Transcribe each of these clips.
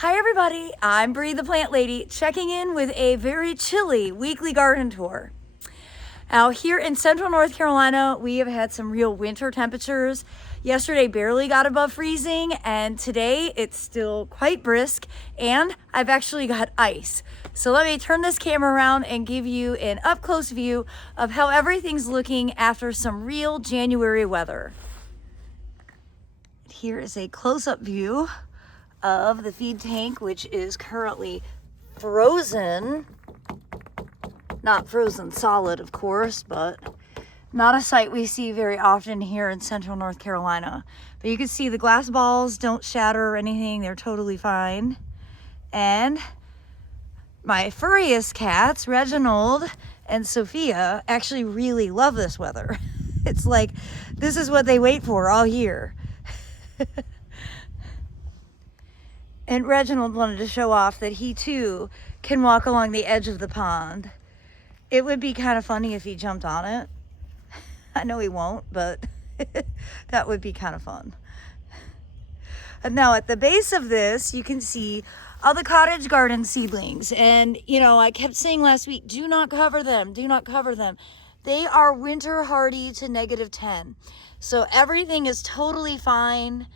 Hi everybody, I'm Bree the Plant Lady, checking in with a very chilly weekly garden tour. Now here in central North Carolina, we have had some real winter temperatures. Yesterday barely got above freezing, and today it's still quite brisk, and I've actually got ice. So let me turn this camera around and give you an up-close view of how everything's looking after some real January weather. Here is a close-up view of the feed tank, which is currently frozen. Not frozen solid, of course, but not a sight we see very often here in central North Carolina. But you can see the glass balls don't shatter or anything. They're totally fine. And my furriest cats, Reginald and Sophia, actually really love this weather. It's like, this is what they wait for all year. And Reginald wanted to show off that he too can walk along the edge of the pond. It would be kind of funny if he jumped on it. I know he won't, but that would be kind of fun. And now at the base of this, you can see all the cottage garden seedlings. And you know, I kept saying last week, do not cover them, do not cover them. They are winter hardy to -10. So everything is totally fine.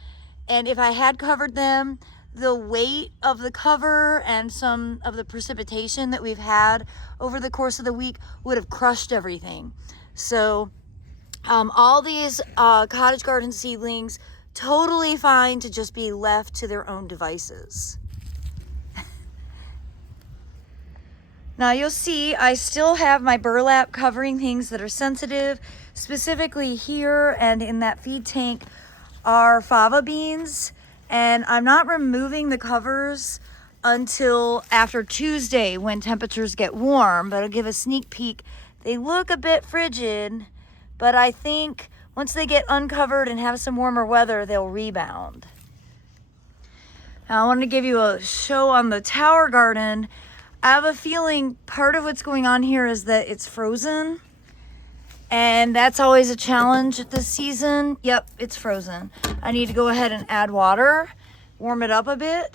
And if I had covered them, the weight of the cover and some of the precipitation that we've had over the course of the week would have crushed everything. So all these cottage garden seedlings, totally fine to just be left to their own devices. Now you'll see I still have my burlap covering things that are sensitive. Specifically here and in that feed tank are fava beans. And I'm not removing the covers until after Tuesday when temperatures get warm, but I'll give a sneak peek. They look a bit frigid, but I think once they get uncovered and have some warmer weather, they'll rebound. Now I want to give you a show on the tower garden. I have a feeling part of what's going on here is that it's frozen. And that's always a challenge this season. Yep, it's frozen. I need to go ahead and add water, warm it up a bit.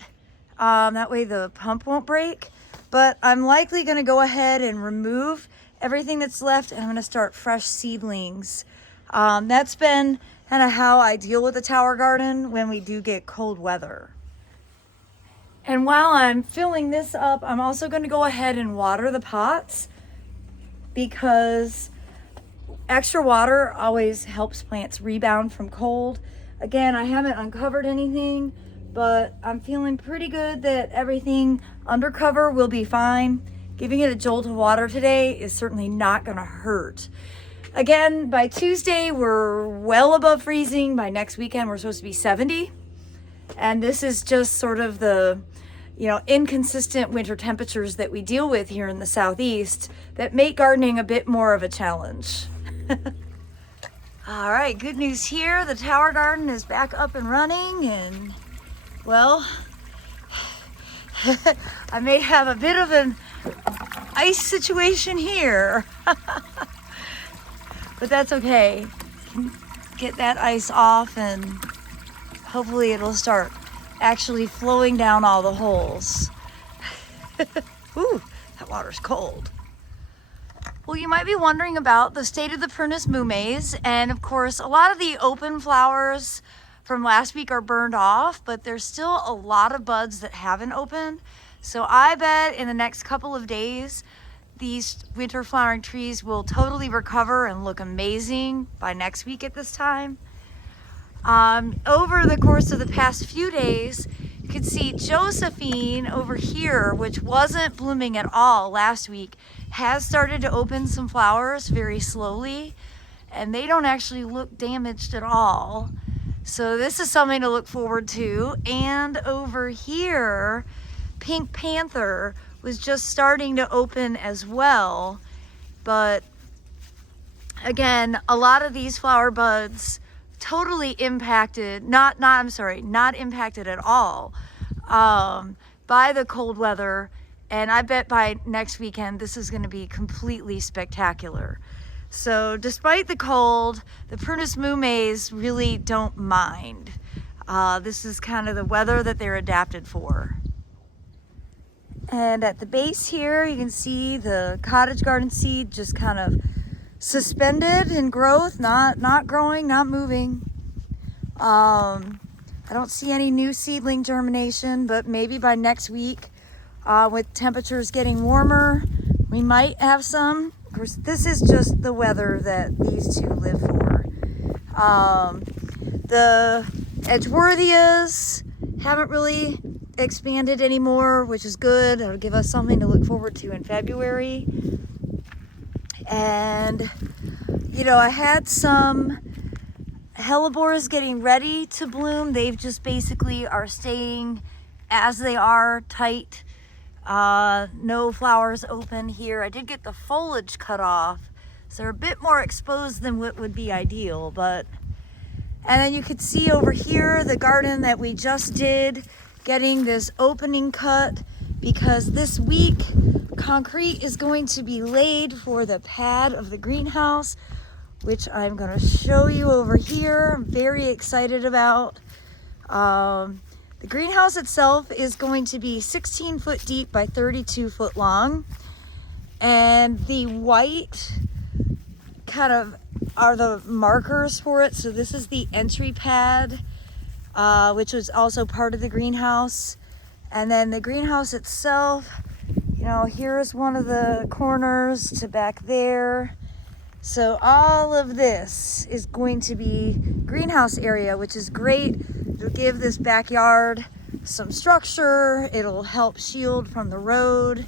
That way the pump won't break. But I'm likely gonna go ahead and remove everything that's left, and I'm gonna start fresh seedlings. That's been kind of how I deal with the tower garden when we do get cold weather. And while I'm filling this up, I'm also gonna go ahead and water the pots, because extra water always helps plants rebound from cold. Again, I haven't uncovered anything, but I'm feeling pretty good that everything under cover will be fine. Giving it a jolt of water today is certainly not gonna hurt. Again, by Tuesday, we're well above freezing. By next weekend, we're supposed to be 70. And this is just sort of the, inconsistent winter temperatures that we deal with here in the Southeast that make gardening a bit more of a challenge. All right, good news here. The tower garden is back up and running, and well, I may have a bit of an ice situation here, but that's okay. Can get that ice off, and hopefully it'll start actually flowing down all the holes. Ooh, that water's cold. Well, you might be wondering about the state of the prunus mumes, and of course, a lot of the open flowers from last week are burned off, but there's still a lot of buds that haven't opened. So I bet in the next couple of days, these winter flowering trees will totally recover and look amazing by next week at this time. Over the course of the past few days, you can see Josephine over here, which wasn't blooming at all last week, has started to open some flowers very slowly, and they don't actually look damaged at all. So this is something to look forward to. And over here, Pink Panther was just starting to open as well. But again, a lot of these flower buds totally impacted, not impacted at all by the cold weather. And I bet by next weekend, this is gonna be completely spectacular. So despite the cold, the prunus mumes really don't mind. This is kind of the weather that they're adapted for. And at the base here, you can see the cottage garden seed just kind of suspended in growth, not growing, not moving. I don't see any new seedling germination, but maybe by next week, with temperatures getting warmer, we might have some. Of course, this is just the weather that these two live for. The Edgeworthias haven't really expanded anymore, which is good. It'll give us something to look forward to in February. And, you know, I had some hellebores getting ready to bloom. They've just basically are staying as they are, tight. No flowers open here. I did get the foliage cut off, so they're a bit more exposed than what would be ideal, but... And then you could see over here the garden that we just did, getting this opening cut, because this week concrete is going to be laid for the pad of the greenhouse, which I'm going to show you over here. I'm very excited about. The greenhouse itself is going to be 16 foot deep by 32 foot long, and the white kind of are the markers for it. So this is the entry pad, which was also part of the greenhouse. And then the greenhouse itself, you know, here's one of the corners to back there. So all of this is going to be greenhouse area, which is great. It'll give this backyard some structure. It'll help shield from the road.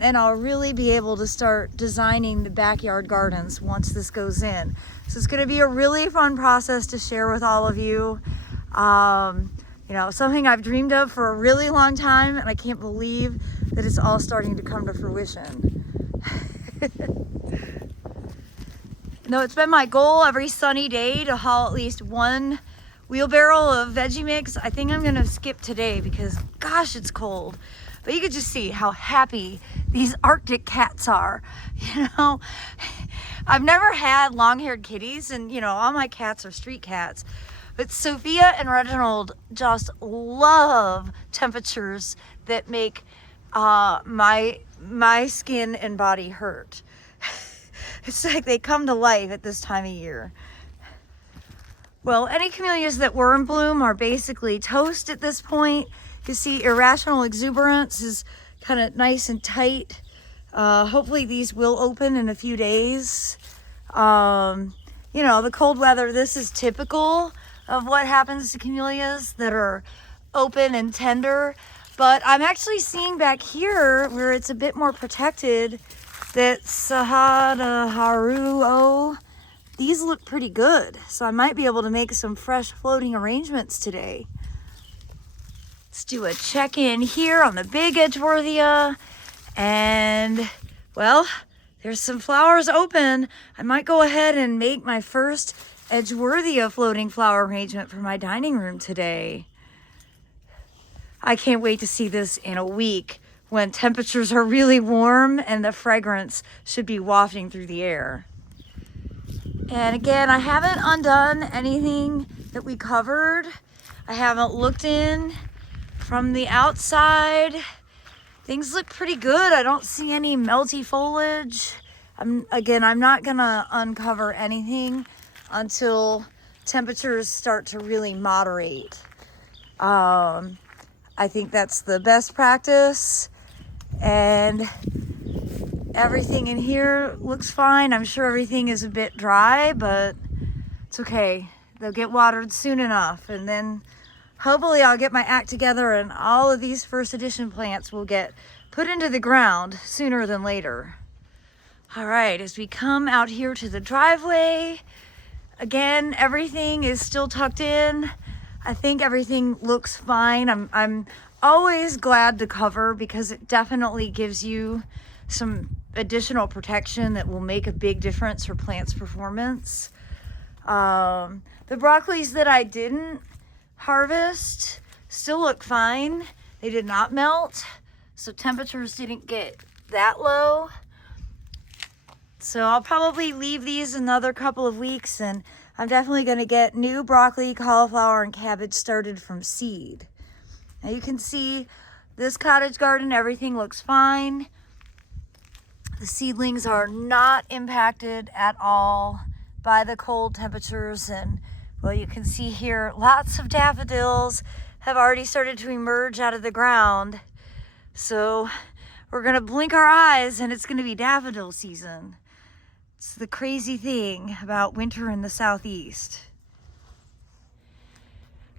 And I'll really be able to start designing the backyard gardens once this goes in. So it's going to be a really fun process to share with all of you. You know, something I've dreamed of for a really long time, and I can't believe that it's all starting to come to fruition. No, it's been my goal every sunny day to haul at least one wheelbarrow of veggie mix. I think I'm going to skip today because, gosh, it's cold. But you could just see how happy these Arctic cats are. You know, I've never had long-haired kitties, and, you know, all my cats are street cats. But Sophia and Reginald just love temperatures that make my skin and body hurt. It's like they come to life at this time of year. Well, any camellias that were in bloom are basically toast at this point. You see Irrational Exuberance is kind of nice and tight. Hopefully these will open in a few days. You know, the cold weather, this is typical of what happens to camellias that are open and tender. But I'm actually seeing back here where it's a bit more protected that Sahada Haruo, these look pretty good. So I might be able to make some fresh floating arrangements today. Let's do a check-in here on the big Edgeworthia. And, well, there's some flowers open. I might go ahead and make my first Edgeworthia floating flower arrangement for my dining room today. I can't wait to see this in a week when temperatures are really warm and the fragrance should be wafting through the air. And again, I haven't undone anything that we covered. I haven't looked in from the outside. Things look pretty good. I don't see any melty foliage. I'm not gonna uncover anything until temperatures start to really moderate. I think that's the best practice, and everything in here looks fine. I'm sure everything is a bit dry, but it's okay. They'll get watered soon enough, and then hopefully I'll get my act together and all of these first edition plants will get put into the ground sooner than later. All right, as we come out here to the driveway, again, everything is still tucked in. I think everything looks fine. I'm always glad to cover because it definitely gives you some additional protection that will make a big difference for plants' performance. The broccolis that I didn't harvest still look fine. They did not melt, so temperatures didn't get that low. So I'll probably leave these another couple of weeks, and I'm definitely going to get new broccoli, cauliflower, and cabbage started from seed. Now you can see This cottage garden, everything looks fine. The seedlings are not impacted at all by the cold temperatures. And well, you can see here, lots of daffodils have already started to emerge out of the ground. So we're gonna blink our eyes and it's gonna be daffodil season. It's the crazy thing about winter in the Southeast.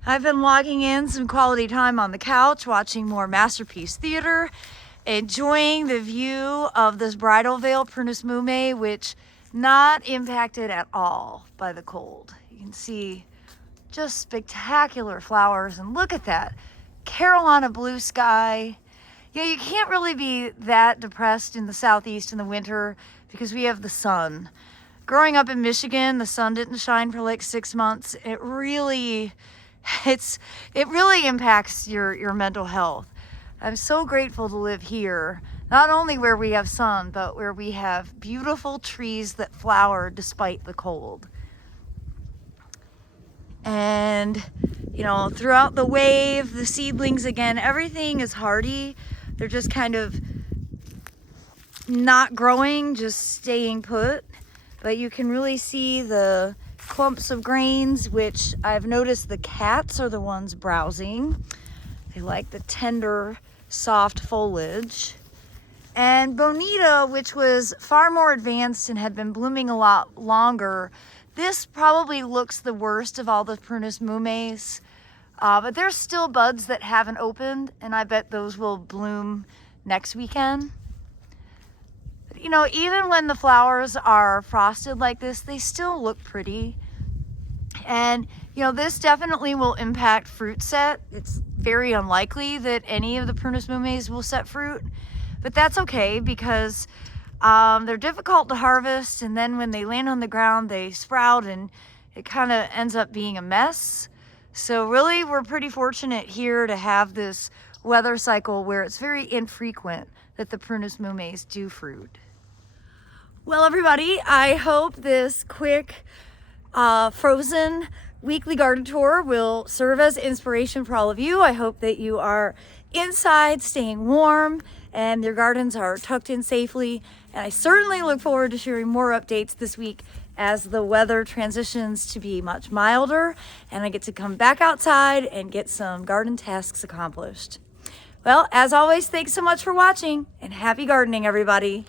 I've been logging in some quality time on the couch, watching more Masterpiece Theater, enjoying the view of this bridal veil, prunus mume, which not impacted at all by the cold. You can see just spectacular flowers, and look at that Carolina blue sky. You can't really be that depressed in the Southeast in the winter because we have the sun. Growing up in Michigan, the sun didn't shine for like 6 months. It really impacts your mental health. I'm so grateful to live here, not only where we have sun, but where we have beautiful trees that flower despite the cold. And, you know, throughout the wave, the seedlings, again, everything is hardy. They're just kind of not growing, just staying put. But you can really see the clumps of grains, which I've noticed the cats are the ones browsing. They like the tender, soft foliage. And Bonita, which was far more advanced and had been blooming a lot longer, this probably looks the worst of all the prunus mumes. But there's still buds that haven't opened, and I bet those will bloom next weekend. You know, even when the flowers are frosted like this, they still look pretty. And, you know, this definitely will impact fruit set. It's very unlikely that any of the prunus mumes will set fruit, but that's okay because they're difficult to harvest, and then when they land on the ground, they sprout, and it kind of ends up being a mess. So really, we're pretty fortunate here to have this weather cycle where it's very infrequent that the prunus mumes do fruit. Well, everybody, I hope this quick frozen weekly garden tour will serve as inspiration for all of you. I hope that you are inside staying warm and your gardens are tucked in safely. And I certainly look forward to sharing more updates this week as the weather transitions to be much milder and I get to come back outside and get some garden tasks accomplished. Well, as always, thanks so much for watching and happy gardening, everybody.